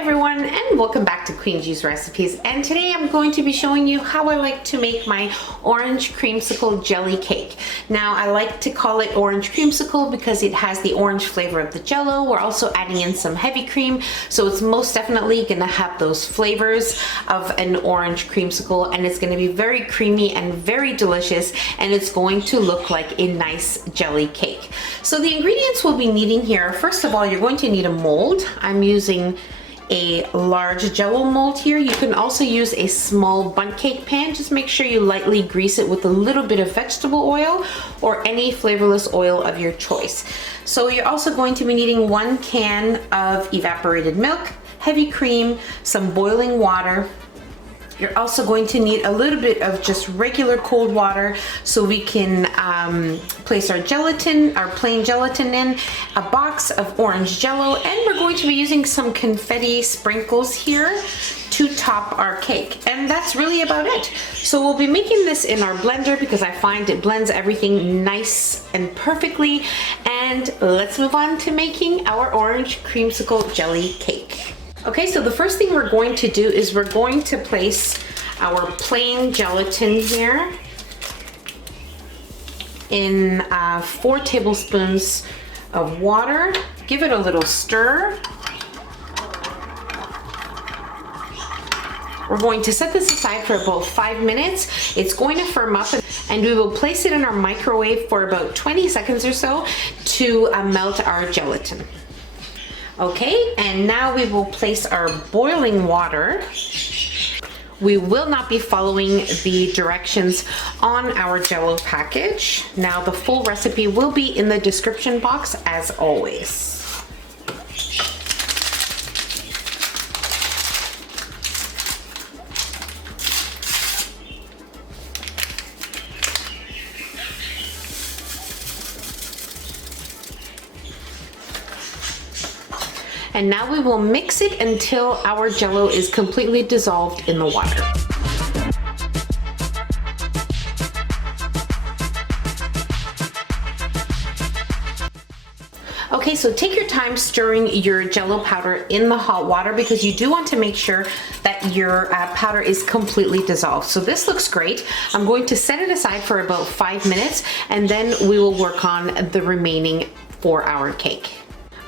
everyone, and welcome back to Queen G's Recipes. And today I'm going to be showing you how I like to make my orange creamsicle jelly cake. Now I like to call it orange creamsicle because it has the orange flavor of the jello. We're also adding in some heavy cream, so it's most definitely gonna have those flavors of an orange creamsicle, and it's gonna be very creamy and very delicious, and it's going to look like a nice jelly cake. So the ingredients we'll be needing here, first of all, you're going to need a mold. I'm using a large jello mold here. You can also use a small bundt cake pan. Just make sure you lightly grease it with a little bit of vegetable oil or any flavorless oil of your choice. So you're also going to be needing 1 can of evaporated milk, heavy cream, some boiling water. You're also going to need a little bit of just regular cold water so we can place our gelatin, our plain gelatin in, a box of orange jello, and we're going to be using some confetti sprinkles here to top our cake. And that's really about it. So we'll be making this in our blender because I find it blends everything nice and perfectly. And let's move on to making our orange creamsicle jelly cake. Okay, so the first thing we're going to do is we're going to place our plain gelatin here in 4 tablespoons of water. Give it a little stir. We're going to set this aside for about 5 minutes. It's going to firm up, and we will place it in our microwave for about 20 seconds or so to melt our gelatin. Okay, and now we will place our boiling water. We will not be following the directions on our jello package. Now the full recipe will be in the description box as always. And now we will mix it until our jello is completely dissolved in the water. Okay, so take your time stirring your jello powder in the hot water because you do want to make sure that your powder is completely dissolved. So this looks great. I'm going to set it aside for about 5 minutes, and then we will work on the remaining for our cake.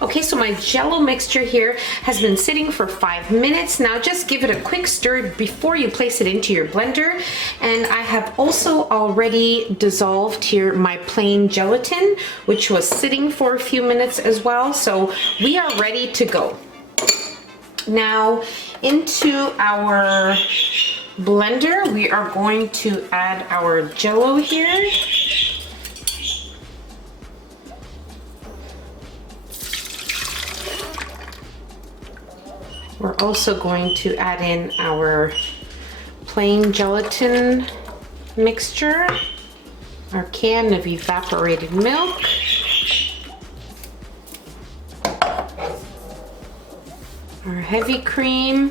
Okay, so my jello mixture here has been sitting for 5 minutes. Now just give it a quick stir before you place it into your blender. And I have also already dissolved here my plain gelatin, which was sitting for a few minutes as well. So we are ready to go. Now into our blender, we are going to add our jello here. We're also going to add in our plain gelatin mixture, our can of evaporated milk, our heavy cream,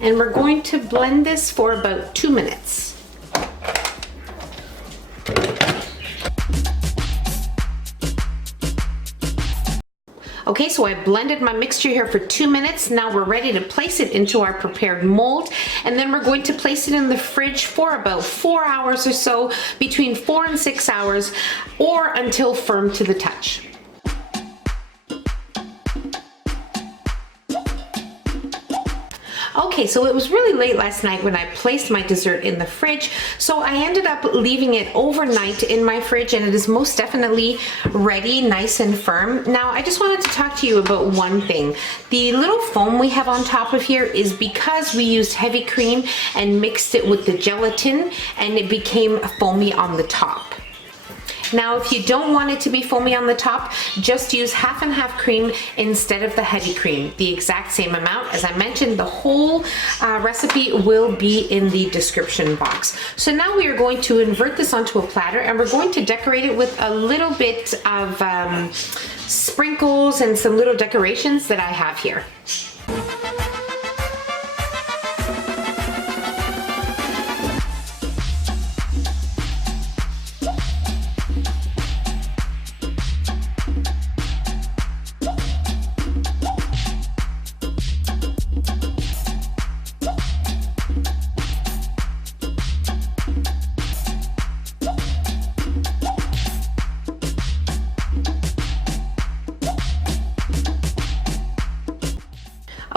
and we're going to blend this for about 2 minutes. Okay, so I blended my mixture here for 2 minutes. Now we're ready to place it into our prepared mold, and then we're going to place it in the fridge for about 4 hours or so, between 4 and 6 hours, or until firm to the touch. Okay, so it was really late last night when I placed my dessert in the fridge, so I ended up leaving it overnight in my fridge, and it is most definitely ready, nice and firm. Now, I just wanted to talk to you about one thing. The little foam we have on top of here is because we used heavy cream and mixed it with the gelatin, and it became foamy on the top. Now, if you don't want it to be foamy on the top, just use half and half cream instead of the heavy cream, the exact same amount. As I mentioned, the whole recipe will be in the description box. So now we are going to invert this onto a platter, and we're going to decorate it with a little bit of sprinkles and some little decorations that I have here.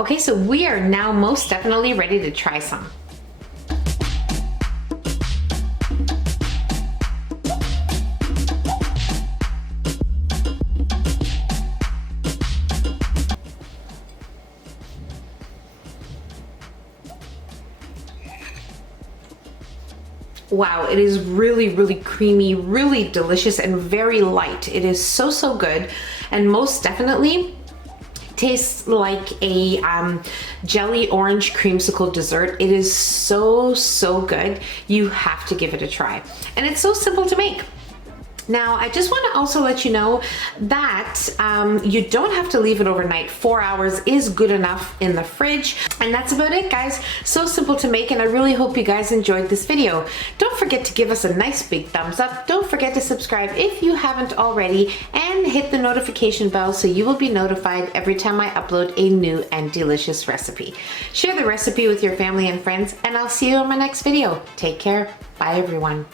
Okay, so we are now most definitely ready to try some. Wow, it is really, really creamy, really delicious, and very light. It is so, so good, and most definitely tastes like a jelly orange creamsicle dessert. It is so, so good. You have to give it a try. And it's so simple to make. Now, I just want to also let you know that you don't have to leave it overnight. 4 hours is good enough in the fridge. And that's about it, guys. So simple to make, and I really hope you guys enjoyed this video. Don't forget to give us a nice big thumbs up. Don't forget to subscribe if you haven't already, and hit the notification bell so you will be notified every time I upload a new and delicious recipe. Share the recipe with your family and friends, and I'll see you on my next video. Take care. Bye, everyone.